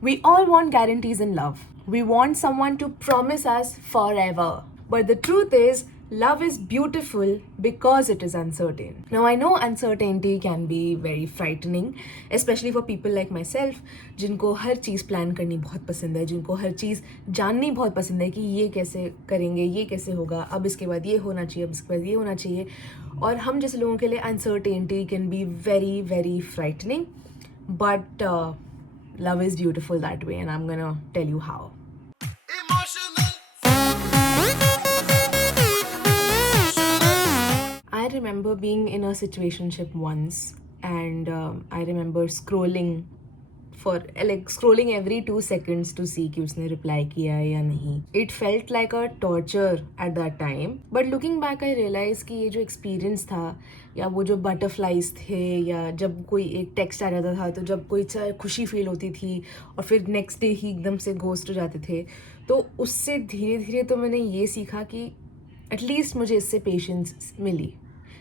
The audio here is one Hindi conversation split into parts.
We all want guarantees in love. We want someone to promise us forever. But the truth is, love is beautiful because it is uncertain. Now, I know uncertainty can be very frightening, especially for people like myself, जिनको हर चीज़ प्लान करनी बहुत पसंद है, जिनको हर चीज़ जाननी बहुत पसंद है कि ये कैसे करेंगे, ये कैसे होगा, अब इसके बाद ये होना चाहिए, अब इसके बाद ये होना चाहिए. और हम जैसे लोगों के लिए uncertainty can be very, very frightening. But love is beautiful that way, and I'm gonna tell you how. I remember being in a situationship once, and I remember scrolling for like scrolling every 2 seconds to see कि उसने reply किया है या नहीं. It felt like a torture at that time. But looking back, I realized कि ये जो experience था, या वो जो butterflies थे, या जब कोई एक text आ जाता था, तो जब कोई खुशी feel होती थी, और फिर next day ही एकदम से ghost हो जाते थे, तो उससे धीरे धीरे तो मैंने ये सीखा कि at least मुझे इससे patience milli.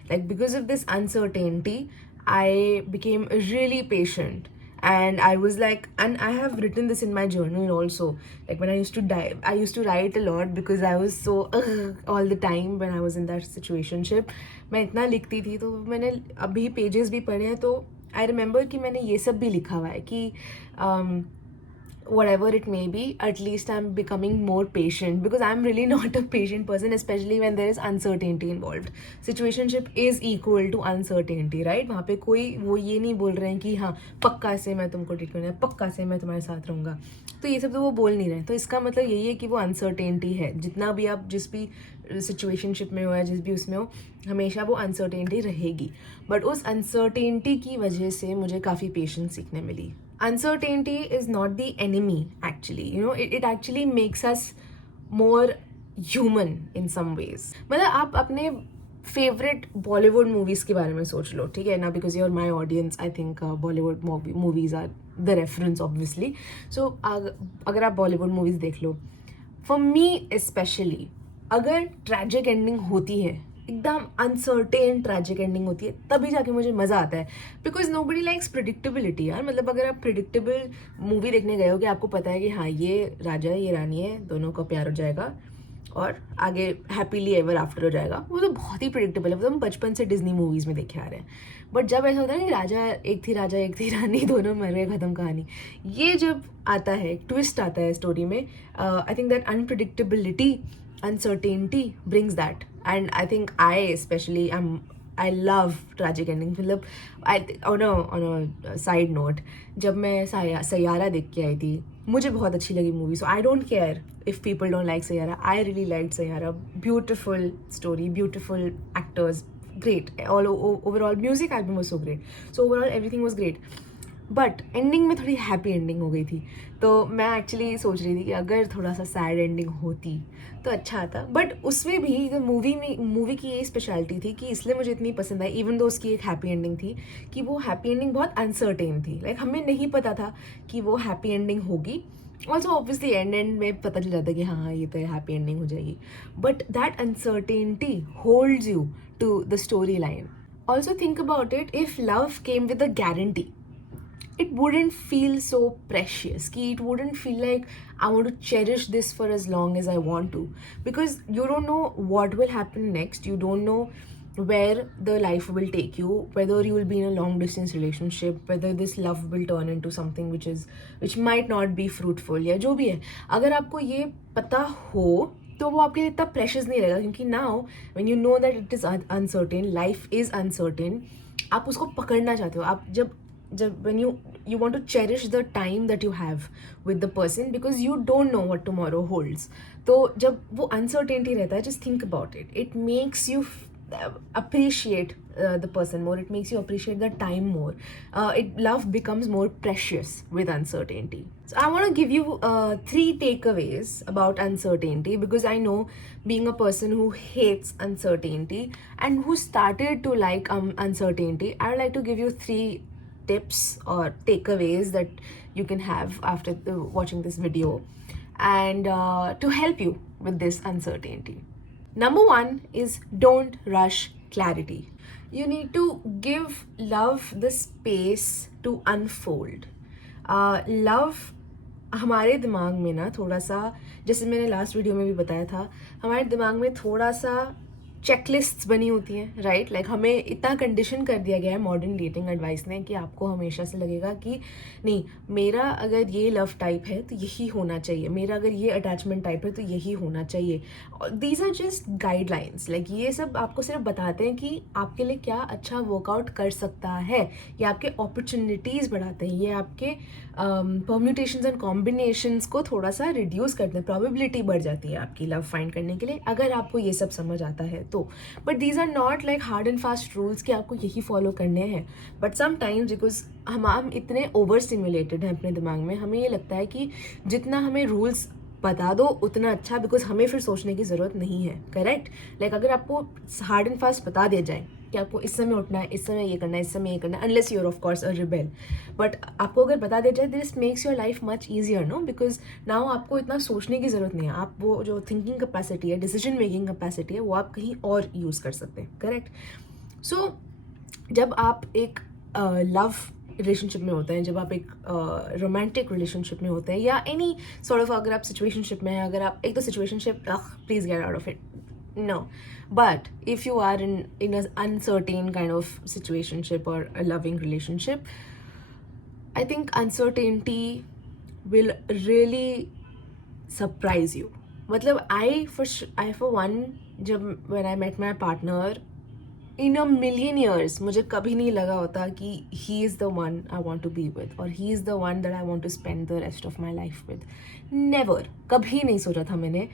Like, because of this uncertainty, I became really patient. And I was like, and I have written this in my journal also. Like, when I used to I used to write a lot because I was so all the time when I was in that situationship. मैं इतना लिखती थी, तो मैंने अभी pages भी पढ़े हैं, तो I remember कि मैंने ये सब भी लिखा हुआ है कि whatever it may be, at least I'm becoming more patient, because I'm really not a patient person, especially when there is uncertainty involved. Situationship is equal to uncertainty, right? वहाँ पे कोई वो ये नहीं बोल रहे हैं कि हाँ पक्का से मैं तुमको ट्रीट करूँगा, पक्का से मैं तुम्हारे साथ रहूँगा, तो ये सब तो वो बोल नहीं रहे. तो इसका मतलब यही है कि वो अनसर्टेनिटी है. जितना भी आप जिस भी सिचुएशनशिप में हो या जिस भी उसमें हो, हमेशा वो अनसर्टेनिटी रहेगी. बट उस अनसर्टेनिटी की वजह से मुझे काफ़ी पेशेंस सीखने मिली. Uncertainty is not the enemy, actually. You know, it actually makes us more human in some ways. मतलब आप अपने फेवरेट बॉलीवुड मूवीज़ के बारे में सोच लो, ठीक है ना? Because you are my audience, I think Bollywood movies are the reference obviously. So अगर आप बॉलीवुड मूवीज़ देख लो, फॉर मी स्पेशली, अगर ट्रैजिक एंडिंग होती है, एकदम अनसर्टेन ट्रैजिक एंडिंग होती है, तभी जाके मुझे मज़ा आता है. बिकॉज नोबडी लाइक्स प्रिडिक्टेबिलिटी यार. मतलब अगर आप प्रिडिक्टेबल मूवी देखने गए हो कि आपको पता है कि हाँ ये राजा है, ये रानी है, दोनों का प्यार हो जाएगा और आगे हैप्पीली एवर आफ्टर हो जाएगा, वो तो बहुत ही प्रिडिक्टेबल है. वो तो हम बचपन से डिज्नी मूवीज़ में देखे आ रहे हैं. बट जब ऐसा होता है कि राजा एक थी रानी, दोनों मर गए, ख़त्म कहानी, ये जब आता है, ट्विस्ट आता है स्टोरी में, I think that unpredictability, uncertainty brings that. And I think I love tragic endings. मतलब on a side note, जब मैं सैयारा देख के आई थी, मुझे बहुत अच्छी लगी movie. So I don't care if people don't like Sayyara. I really liked Sayyara. Beautiful story, beautiful actors, great. Overall music album was so great. So overall everything was great. But ending में थोड़ी हैप्पी एंडिंग हो गई थी. तो मैं एक्चुअली सोच रही थी कि अगर थोड़ा सा सैड एंडिंग होती तो अच्छा आता. बट उसमें भी जो मूवी की ये स्पेशलिटी थी कि इसलिए मुझे इतनी पसंद आई, इवन दो उसकी एक हैप्पी एंडिंग थी, कि वो हैप्पी एंडिंग बहुत अनसर्टेन थी. लाइक हमें नहीं पता था कि वो हैप्पी एंडिंग होगी. ऑल्सो ऑब्वियसली एंड में पता चल जाता है कि हाँ ये तो हैप्पी एंडिंग हो जाएगी. But that uncertainty holds you to the story line. Also think about it, if love came with a guarantee, it wouldn't feel so precious. It wouldn't feel like I want to cherish this for as long as I want to, because you don't know what will happen next. You don't know where the life will take you, whether you will be in a long distance relationship, whether this love will turn into something which might not be fruitful, या जो भी है. अगर आपको ये पता हो तो वो आपके लिए इतना प्रेशियस नहीं रहेगा, क्योंकि now when you know that it is uncertain, life is uncertain, आप उसको पकड़ना चाहते हो. आप जब when you want to cherish the time that you have with the person, because you don't know what tomorrow holds. तो जब वो uncertainty रहता है, just think about it. It makes you appreciate the person more. It makes you appreciate the time more. Love becomes more precious with uncertainty. So I want to give you 3 takeaways about uncertainty, because I know, being a person who hates uncertainty and who started to like uncertainty, I would like to give you 3 tips or takeaways that you can have after watching this video, and to help you with this uncertainty. Number 1 is, don't rush clarity. You need to give love the space to unfold. Love हमारे दिमाग में ना थोड़ा सा, जैसे मैंने लास्ट वीडियो में भी बताया था, हमारे दिमाग में थोड़ा सा चेकलिस्ट्स बनी होती हैं, राइट? लाइक हमें इतना कंडीशन कर दिया गया है मॉडर्न डेटिंग एडवाइस ने कि आपको हमेशा से लगेगा कि नहीं, मेरा अगर ये लव टाइप है तो यही होना चाहिए, मेरा अगर ये अटैचमेंट टाइप है तो यही होना चाहिए. These are just guidelines. Like ये सब आपको सिर्फ बताते हैं कि आपके लिए क्या अच्छा वर्कआउट कर सकता है, ये आपके अपॉर्चुनिटीज़ बढ़ाते हैं, ये आपके परम्यूटेशंस एंड कॉम्बिनेशंस को थोड़ा सा रिड्यूस करते हैं, प्रोबेबिलिटी बढ़ जाती है आपकी लव फाइंड करने के लिए, अगर आपको ये सब समझ आता है तो. But these are not like hard and fast rules कि आपको यही फॉलो करने हैं. बट समटाइम्स बिकॉज हम इतने ओवर स्टिमुलेटेड हैं अपने दिमाग में, हमें ये लगता है कि जितना हमें रूल्स बता दो उतना अच्छा, बिकॉज हमें फिर सोचने की ज़रूरत नहीं है. करेक्ट? लाइक अगर आपको हार्ड एंड फास्ट बता दिया जाए कि आपको इस समय उठना है, इस समय ये करना है, इस समय ये करना है, unless you are of course a rebel, but आपको अगर बता दिया जाए, this makes your life much easier, no? Because now आपको इतना सोचने की ज़रूरत नहीं है. आप वो जो थिंकिंग कैपेसिटी है, डिसीजन मेकिंग कैपेसिटी है, वो आप कहीं और यूज़ कर सकते हैं. करेक्ट? सो जब आप एक लव रिलेशनशिप में होते हैं, जब आप एक रोमांटिक रिलेशनशिप में होते हैं, या एनी सॉर्ट ऑफ, अगर आप सिचुएशनशिप में हैं, अगर आप एक तो situationship, please get out of it, no. But if you are in an uncertain kind of situationship or a loving relationship, I think uncertainty will really surprise you. मतलब I for one, जब when I met my partner, in a million years मुझे कभी नहीं लगा होता कि he is the one I want to be with, और he is the one that I want to spend the rest of my life with. Never, कभी नहीं सोचा था मैंने.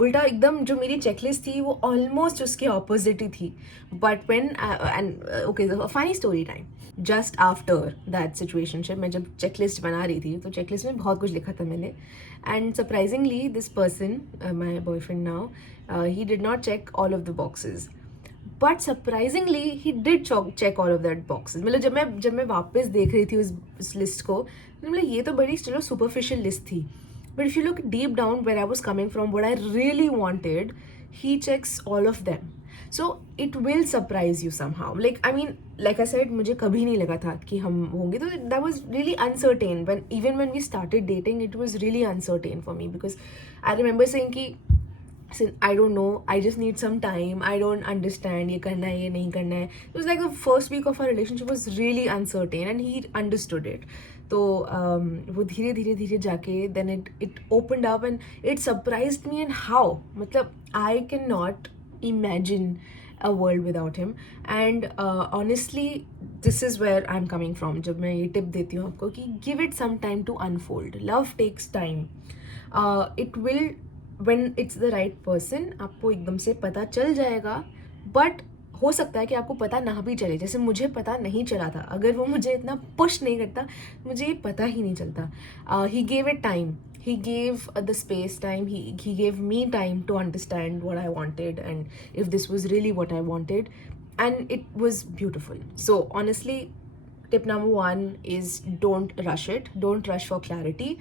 उल्टा एकदम जो मेरी चेकलिस्ट थी वो ऑलमोस्ट उसके ऑपोजिट ही थी. But when and okay, funny story time, just after that situationship, मैं जब चेकलिस्ट बना रही थी तो चेकलिस्ट में बहुत कुछ लिखा था मैंने. And surprisingly this person, my boyfriend now, he did not check all of the boxes. But surprisingly he did check all of that boxes. मतलब जब मैं वापस देख रही थी उस लिस्ट को, मतलब ये तो बड़ी चलो सुपरफिशियल लिस्ट थी, but if you look deep down where I was coming from, what I really wanted, he checks all of them. So it will surprise you somehow. Like I mean, like I said, मुझे कभी नहीं लगा था कि हम होंगे, तो that was really uncertain. When we started dating, it was really uncertain for me, because I remember saying कि I don't know, I just need some time, I don't understand, ये करना है, ये नहीं करना है. It was like the first week of our relationship was really uncertain and he understood it. तो वो धीरे धीरे धीरे जाके then it opened up and it surprised me. And how, मतलब I cannot imagine a world without him. And honestly, this is where I'm coming from. जब मैं ये टिप देती हूँ आपको कि give it some time to unfold. Love takes time. It will, when it's the right person, आपको एकदम से पता चल जाएगा. बट हो सकता है कि आपको पता ना भी चले, जैसे मुझे पता नहीं चला था. अगर वो मुझे इतना पुश नहीं करता, मुझे ये पता ही नहीं चलता. He gave it time, he gave the space time, he gave me time to understand what I wanted and if this was really what I wanted, and it was beautiful. So honestly, tip number 1 is don't rush it, don't rush for clarity.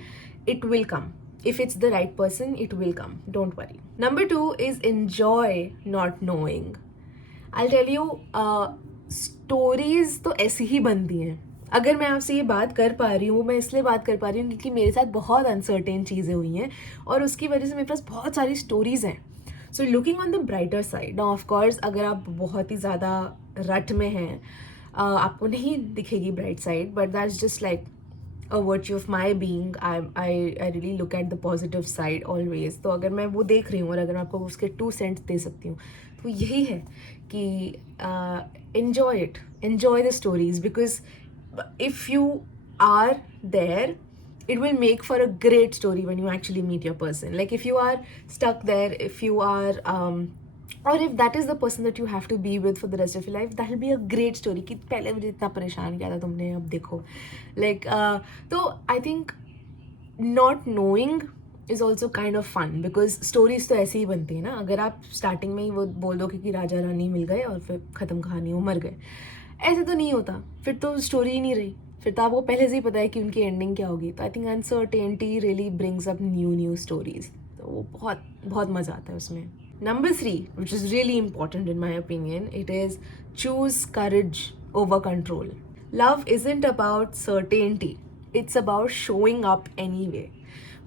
It will come. If it's the right person, it will come. Don't worry. Number 2 is enjoy not knowing. I'll tell you, stories तो ऐसी ही बनती हैं. अगर मैं आपसे ये बात कर पा रही हूँ, मैं इसलिए बात कर पा रही हूँ क्योंकि मेरे साथ बहुत अनसर्टेन चीज़ें हुई हैं और उसकी वजह से मेरे पास बहुत सारी स्टोरीज़ हैं. So looking on the brighter side, now of course अगर आप बहुत ही ज़्यादा रट में हैं, आपको नहीं दिखेगी bright side, but that's just like a virtue of my being. I really look at the positive side always. तो अगर मैं वो देख रही हूँ और अगर मैं आपको उसके 2 cents दे सकती हूँ तो यही है कि enjoy it, enjoy the stories, because if you are there, it will make for a great story when you actually meet your person. Like if you are stuck there, if you are or if that is the person that you have to be with for the rest of your life, that will be a great story कि पहले मुझे इतना परेशान किया था तुमने, अब देखो. Like तो I think not knowing is also kind of fun, because stories तो ऐसे ही बनती है ना. अगर आप स्टार्टिंग में ही वो बोल दो कि राजा रानी मिल गए और फिर ख़त्म कहानी, वो मर गए, ऐसे तो नहीं होता. फिर तो स्टोरी ही नहीं रही, फिर तो आपको पहले से ही पता है कि उनकी एंडिंग क्या होगी. तो I think uncertainty really brings up new stories. तो वो बहुत बहुत मज़ा आता है उसमें. Number 3, which is really important in my opinion, it is choose courage over control. Love isn't about certainty. it's about showing up anyway.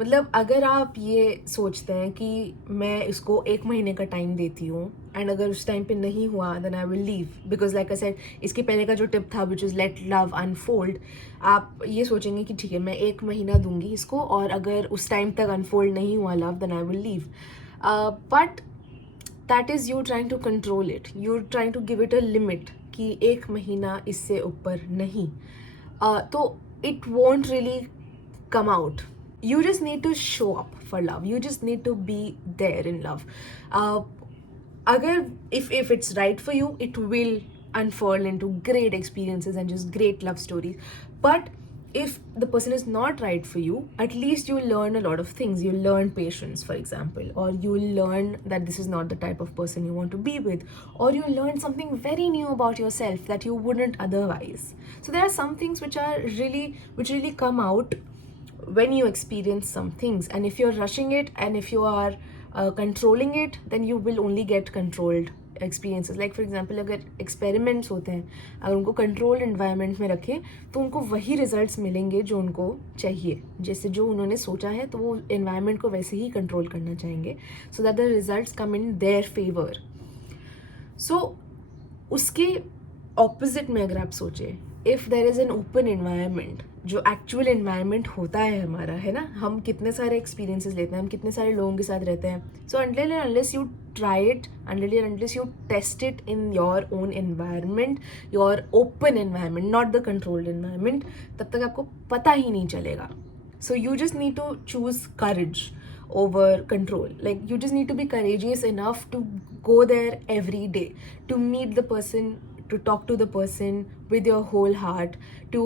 मतलब अगर आप ये सोचते हैं कि मैं इसको 1 महीने का टाइम देती हूँ एंड अगर उस टाइम पे नहीं हुआ then I will leave, because like I said, इसके पहले का जो टिप था which is let love unfold, आप ये सोचेंगे कि ठीक है मैं 1 महीना दूंगी इसको और अगर उस टाइम तक अनफोल्ड नहीं हुआ love then I will leave. But that is you trying to control it, you trying to give it a limit कि 1 महीना इससे ऊपर नहीं. तो it won't really come out. You just need to show up for love. You just need to be there in love. Agar if it's right for you, it will unfurl into great experiences and just great love stories. But if the person is not right for you, at least you'll learn a lot of things. You'll learn patience, for example, or you'll learn that this is not the type of person you want to be with, or you'll learn something very new about yourself that you wouldn't otherwise. So there are some things which really come out when you experience some things, and if you're rushing it and if you are controlling it, then you will only get controlled experiences. Like for example अगर एक्सपेरिमेंट्स होते हैं, अगर उनको कंट्रोल्ड इन्वायरमेंट में रखें तो उनको वही रिजल्ट्स मिलेंगे जो उनको चाहिए. जैसे जो उन्होंने सोचा है तो वो इन्वायरमेंट को वैसे ही कंट्रोल करना चाहेंगे so that the results come in their favour. So उसके ऑपोजिट में अगर आप सोचें, if there is an open environment, जो एक्चुअल इन्वायरमेंट होता है हमारा, है ना, हम कितने सारे एक्सपीरियंसेस लेते हैं, हम कितने सारे लोगों के साथ रहते हैं. So until and unless you try it, until and unless you test it in your own environment, your open environment, not the controlled environment, तब तक आपको पता ही नहीं चलेगा. So you just need to choose courage over control. Like you just need to be courageous enough to go there every day, to meet the person, to talk to the person with your whole heart, to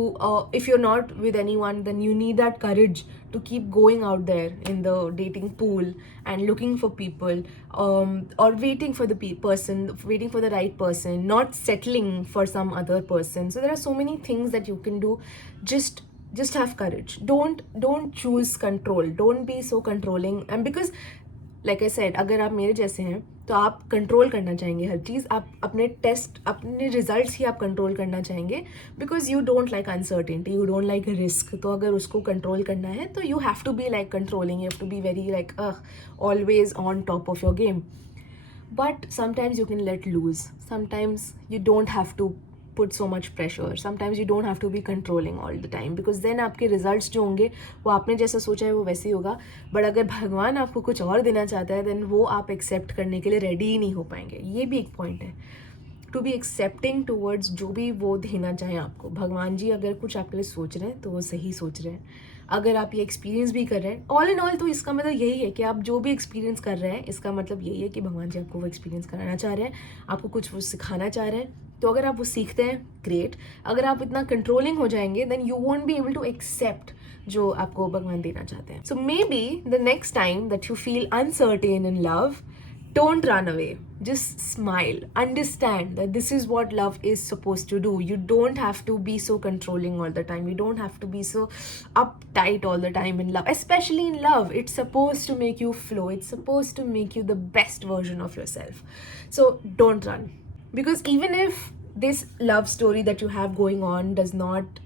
if you're not with anyone, then you need that courage to keep going out there in the dating pool and looking for people, or waiting for the person, waiting for the right person, not settling for some other person. So there are so many things that you can do. Just have courage. Don't choose control. Don't be so controlling. And because like I said, अगर आप मेरे जैसे हैं तो आप कंट्रोल करना चाहेंगे हर चीज़. आप अपने टेस्ट, अपने रिजल्ट्स ही आप कंट्रोल करना चाहेंगे, because you don't like uncertainty, you don't like risk. तो अगर उसको कंट्रोल करना है तो you have to be like controlling, you have to be very like always on top of your game. But sometimes you can let loose. Sometimes you don't have to put so much pressure. Sometimes you don't have to be controlling all the time, because then आपके results जो होंगे वो आपने जैसा सोचा है वो वैसे ही होगा. बट अगर भगवान आपको कुछ और देना चाहता है, then वो आप एक्सेप्ट करने के लिए रेडी ही नहीं हो पाएंगे. ये भी एक पॉइंट है, टू बी एक्सेप्टिंग टूवर्ड्स जो भी वो देना चाहें आपको. भगवान जी अगर कुछ आपके लिए सोच रहे हैं तो वो सही सोच रहे हैं. अगर आप ये एक्सपीरियंस भी कर रहे हैं, ऑल इन ऑल, तो इसका मतलब यही है कि आप जो भी एक्सपीरियंस कर रहे हैं, इसका मतलब यही है कि भगवान जी आपको वो एक्सपीरियंस कराना चाह रहे हैं, आपको कुछ वो सिखाना चाह रहे हैं. तो अगर आप वो सीखते हैं, ग्रेट. अगर आप इतना कंट्रोलिंग हो जाएंगे, then you won't be able to accept जो आपको भगवान देना चाहते हैं. So maybe the next time that you feel uncertain in love, don't run away. Just smile. Understand that this is what love is supposed to do. You don't have to be so controlling all the time. You don't have to be so uptight all the time in love. Especially in love, it's supposed to make you flow. It's supposed to make you the best version of yourself. So don't run. Because even if this love story that you have going on does not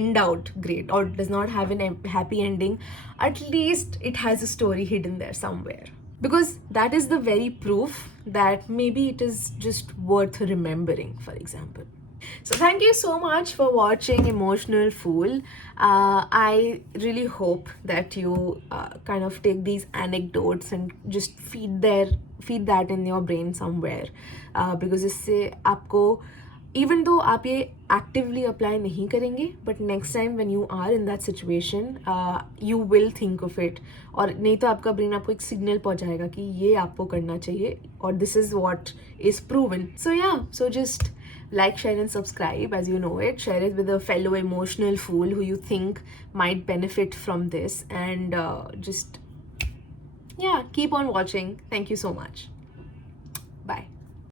end out great or does not have a happy ending, at least it has a story hidden there somewhere. Because that is the very proof that maybe it is just worth remembering, for example. So thank you so much for watching Emotional Fool. I really hope that you kind of take these anecdotes and just feed that in your brain somewhere, because इससे आपको, इवन दो आप ये एक्टिवली अप्लाई नहीं करेंगे, but next time when you are in that situation you will think of it. और नहीं तो आपका ब्रेन आपको एक सिग्नल पहुंचाएगा कि ये आपको करना चाहिए और this is what is proven. So yeah, so just like, share and subscribe as you know it. Share it with a fellow emotional fool who you think might benefit from this, and just keep on watching. Thank you so much. Bye.